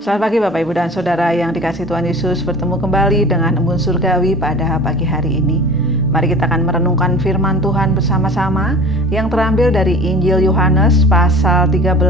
Selamat pagi Bapak Ibu dan Saudara yang dikasihi Tuhan Yesus, bertemu kembali dengan Embun Surgawi pada pagi hari ini. Mari kita akan merenungkan firman Tuhan bersama-sama yang terambil dari Injil Yohanes pasal 13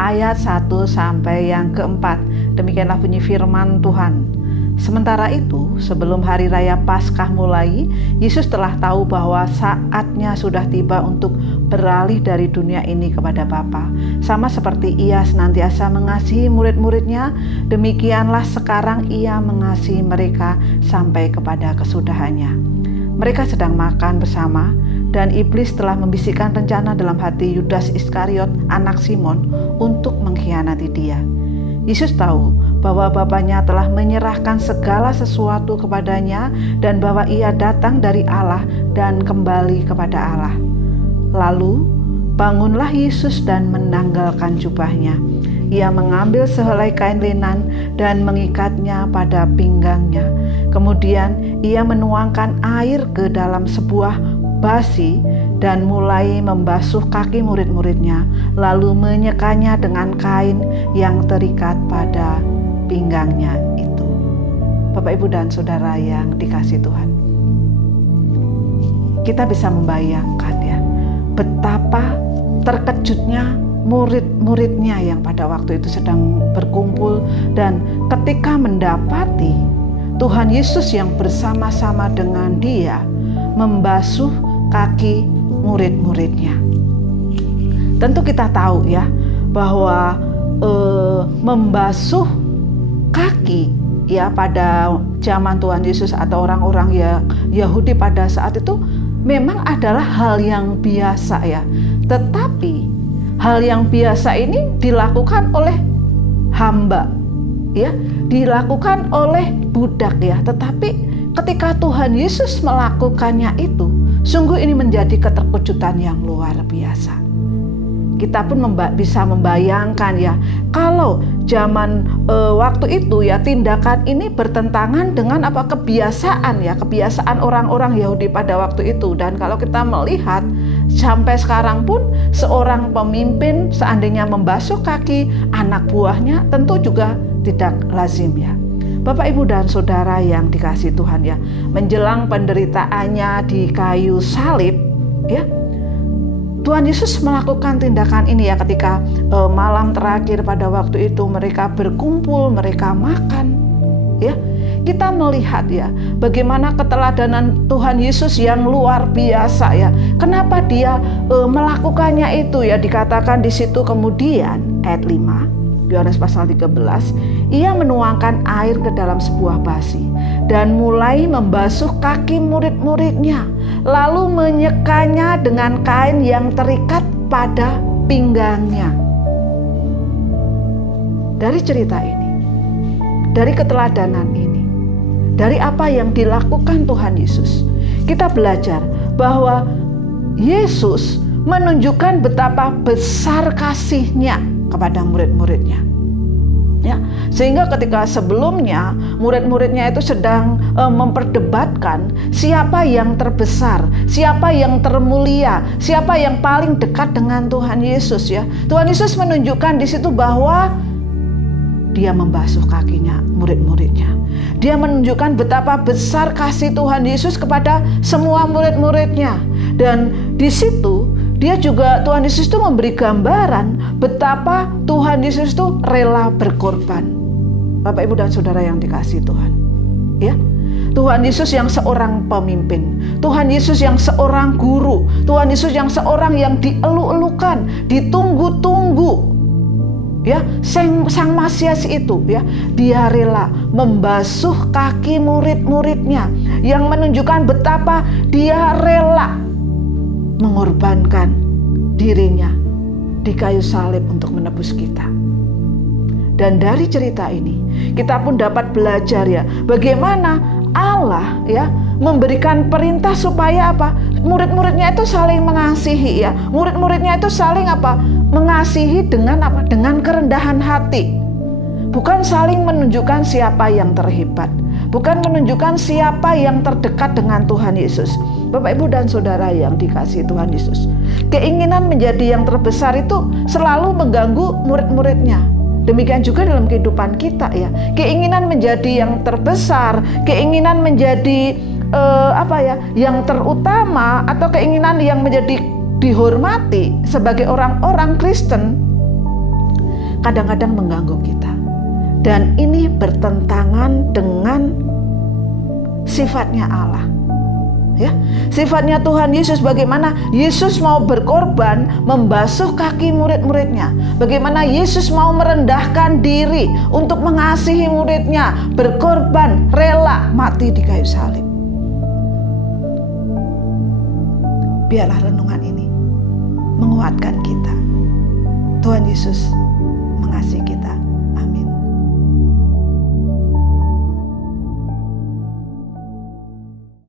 ayat 1 sampai yang keempat. Demikianlah bunyi firman Tuhan. Sementara itu, sebelum hari raya Paskah mulai, Yesus telah tahu bahwa saatnya sudah tiba untuk beralih dari dunia ini kepada Bapa. Sama seperti Ia senantiasa mengasihi murid-muridnya, demikianlah sekarang Ia mengasihi mereka sampai kepada kesudahannya. Mereka sedang makan bersama, dan iblis telah membisikkan rencana dalam hati Yudas Iskariot, anak Simon, untuk mengkhianati Dia. Yesus tahu bahwa Bapanya telah menyerahkan segala sesuatu kepadanya dan bahwa Ia datang dari Allah dan kembali kepada Allah. Lalu bangunlah Yesus dan menanggalkan jubahnya. Ia mengambil sehelai kain linan dan mengikatnya pada pinggangnya. Kemudian Ia menuangkan air ke dalam sebuah basi dan mulai membasuh kaki murid-muridnya, lalu menyekanya dengan kain yang terikat pada pinggangnya itu. Bapak, Ibu, dan Saudara yang dikasihi Tuhan, kita bisa membayangkan ya, betapa terkejutnya murid-muridnya yang pada waktu itu sedang berkumpul, dan ketika mendapati Tuhan Yesus yang bersama-sama dengan dia membasuh kaki murid-muridnya. Tentu kita tahu ya bahwa membasuh kaki ya pada zaman Tuhan Yesus atau orang-orang Yahudi pada saat itu memang adalah hal yang biasa ya. Tetapi hal yang biasa ini dilakukan oleh hamba ya, dilakukan oleh budak ya. Tetapi ketika Tuhan Yesus melakukannya itu, sungguh ini menjadi keterkejutan yang luar biasa. Kita pun bisa membayangkan ya, kalau zaman waktu itu ya, tindakan ini bertentangan dengan kebiasaan orang-orang Yahudi pada waktu itu. Dan kalau kita melihat sampai sekarang pun, seorang pemimpin seandainya membasuh kaki anak buahnya tentu juga tidak lazim ya. Bapak, Ibu, dan Saudara yang dikasihi Tuhan ya, menjelang penderitaannya di kayu salib ya, Tuhan Yesus melakukan tindakan ini ya, ketika malam terakhir pada waktu itu mereka berkumpul, mereka makan ya. Kita melihat ya bagaimana keteladanan Tuhan Yesus yang luar biasa ya. Kenapa dia melakukannya itu ya, dikatakan di situ kemudian ayat 5 Yohanes pasal 13, Ia menuangkan air ke dalam sebuah basi dan mulai membasuh kaki murid-muridnya, lalu menyekanya dengan kain yang terikat pada pinggangnya. Dari cerita ini, dari keteladanan ini, dari apa yang dilakukan Tuhan Yesus, kita belajar bahwa Yesus menunjukkan betapa besar kasih-Nya kepada murid-muridnya ya, sehingga ketika sebelumnya murid-muridnya itu sedang memperdebatkan siapa yang terbesar, siapa yang termulia, siapa yang paling dekat dengan Tuhan Yesus ya. Tuhan Yesus menunjukkan di situ bahwa dia membasuh kakinya murid-muridnya. Dia menunjukkan betapa besar kasih Tuhan Yesus kepada semua murid-muridnya. Dan di situ Tuhan Yesus itu memberi gambaran betapa Tuhan Yesus itu rela berkorban. Bapak, Ibu, dan Saudara yang dikasihi Tuhan ya, Tuhan Yesus yang seorang pemimpin, Tuhan Yesus yang seorang guru, Tuhan Yesus yang seorang yang dielu-elukan, ditunggu-tunggu ya, sang Masias itu ya, dia rela membasuh kaki murid-muridnya, yang menunjukkan betapa dia rela mengorbankan dirinya di kayu salib untuk menebus kita. Dan dari cerita ini kita pun dapat belajar ya, bagaimana Allah ya memberikan perintah supaya apa? Murid-muridnya itu saling mengasihi ya. Murid-muridnya itu saling mengasihi dengan Dengan kerendahan hati. Bukan saling menunjukkan siapa yang terhebat, bukan menunjukkan siapa yang terdekat dengan Tuhan Yesus. Bapak, Ibu, dan Saudara yang dikasihi Tuhan Yesus, keinginan menjadi yang terbesar itu selalu mengganggu murid-muridnya. Demikian juga dalam kehidupan kita ya. Keinginan menjadi yang terbesar, keinginan menjadi yang terutama, atau keinginan yang menjadi dihormati sebagai orang-orang Kristen kadang-kadang mengganggu kita. Dan ini bertentangan dengan sifatnya Allah. Ya, sifatnya Tuhan Yesus, bagaimana Yesus mau berkorban membasuh kaki murid-muridnya, bagaimana Yesus mau merendahkan diri untuk mengasihi muridnya, berkorban, rela mati di kayu salib. Biarlah renungan ini menguatkan kita. Tuhan Yesus mengasihi kita.